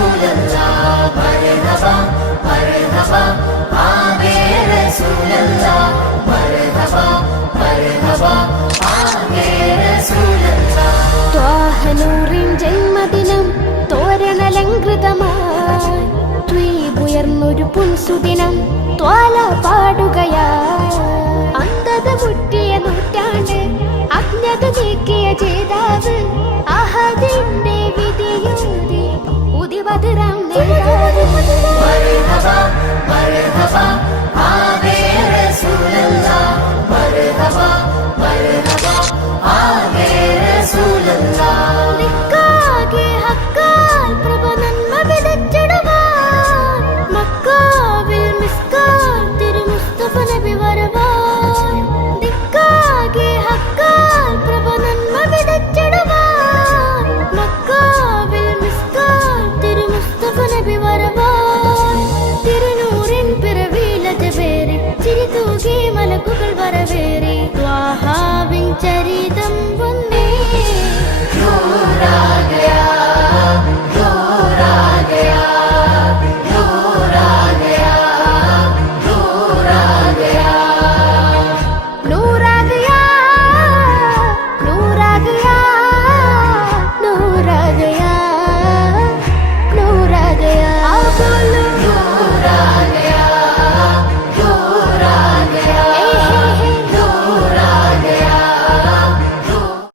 റസൂലല്ലാഹ് മർഹബ മർഹബ ആകെ റസൂലല്ലാഹ് മർഹബ മർഹബ ആകെ റസൂലല്ലാഹ്. ത്വാഹനൂറിൻ ജന്മദിനം തോരണലങ്കൃതമായി ദ്വീപുയർന്നൊരു പുൻസുദിനം ത്വാല പാടുകയായി. അന്ധത മുറ്റിയ നൂറ്റാണ്ട് അജ്ഞത നീക്കിയ ജേതാവ്